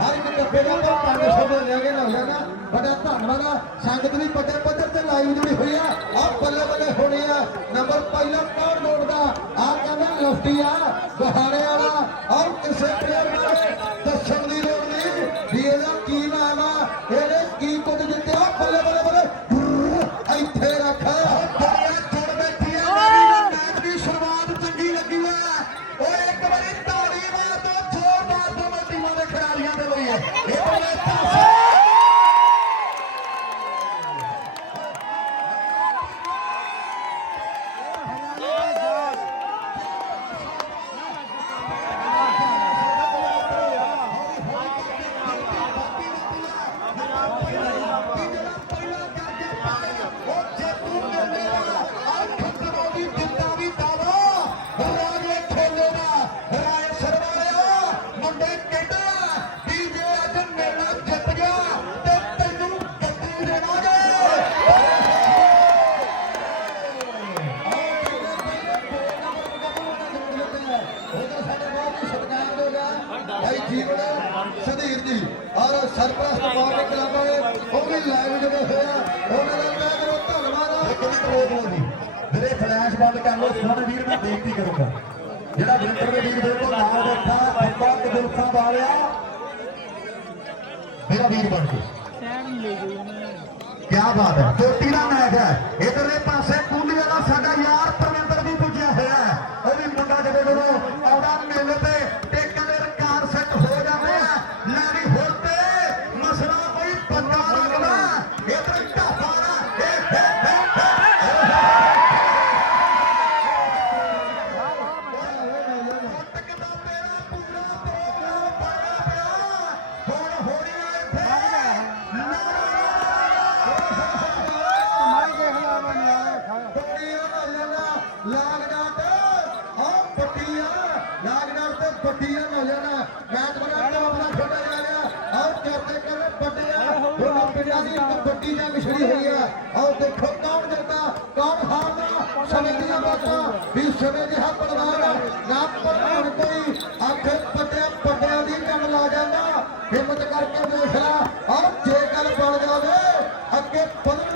ਹਰ ਇੱਕ ਡੱਬੇ ਦਾ ਆਪਾਂ ਪੰਜ ਸੌ ਲੈ ਕੇ ਲੱਗਦਾ ਨਾ। ਬੜਾ ਧੰਨਵਾਦ ਆ। ਸੰਗਤ ਵੀ ਵੱਡੇ ਪੱਧਰ ਤੇ ਲਾਈਵ ਜੁੜੀ ਹੋਈ ਆ। ਆ ਬੱਲੇ ਬੱਲੇ ਹੋਣੀ ਆ। ਨੰਬਰ ਪਹਿਲਾ ਕੌਣ ਮੋੜਦਾ ਆ ਕਹਿੰਦਾ ਲਫਟੀ ਆ। ਬਹਾਰੇ ਵਾਲਾ। ਔਰ ਕਿਸੇ ਪਲੇਅਰ Reboleta, ਜੀਵਨ ਸੁਧੀਰ ਜੀ ਔਰ ਸਰਪ੍ਰਸਤ ਬਾਲ ਕਲੱਬ ਉਹ ਵੀ ਲਾਈਵ ਜਿਹੜੇ ਹੋਇਆ ਉਹਨਾਂ ਦਾ ਮੈਂ ਕਰੋ ਧੰਨਵਾਦ ਇੱਕ ਮਿੰਟ ਰੋਕ ਲਓ ਜੀ। ਮੇਰੇ ਫਲੈਸ਼ ਬੰਦ ਕਰ ਲਓ ਸੋਹਣੇ ਵੀਰ ਮੈਂ ਬੇਨਤੀ ਕਰੂੰਗਾ। ਜਿਹੜਾ ਵਿੰਟਰ ਦੇ ਵੀਰ ਦੇ ਕੋਲ ਨਾਲ ਬੈਠਾ ਬੰਦਾ ਕਬੂਤਰਾਂ ਵਾਲਿਆ ਮੇਰਾ ਵੀਰ ਬਣ ਕੇ। ਕੀ ਬਾਤ ਹੈ। ਚੋਟੀ ਦਾ ਮੈਚ ਹੈ। ਇਧਰਲੇ ਪਾਸੇ ਪੱਟੀਆਂ ਨਾ ਲੈਣਾ ਲਾਗਡਾਟ ਆ ਪੱਟੀਆਂ ਲਾਗਡਾਟ ਤੇ ਪੱਟੀਆਂ ਲੈਣਾ ਮੈਚ ਬੜਾ ਟੌਪ ਦਾ ਜਾ ਰਿਹਾ। ਆਓ ਚੌਥੇ ਕਰ ਹੁਣ ਪਿੰਡਾਂ ਦੀ ਕਬੱਡੀ ਜੰਗ ਛੜੀ ਹੋਈ ਹੈ। ਆਓ ਦੇਖੋ ਕੌਣ ਜਿੱਤਦਾ, ਕੌਣ ਹਾਰਦਾ, ਸਮੇਂ ਦੀਆਂ ਬਾਤਾਂ, ਵੀ ਸਮੇਂ ਦੇ ਹੱਥ ਪਰਵਾਰ ਨਾ ਪਰਵਾਰ ਕੋਈ ਅੱਖ ਪੱਟਿਆ ਪੱਟਿਆ ਦੀ ਕੰਮ ਲਾ ਜਾਂਦਾ। ਹਿੰਮਤ ਕਰਕੇ ਦੇਖ ਲੈ, ਔਰ ਜੇ ਗੱਲ ਬਣ ਜਾਵੇ, ਅੱਗੇ ਬਦਲ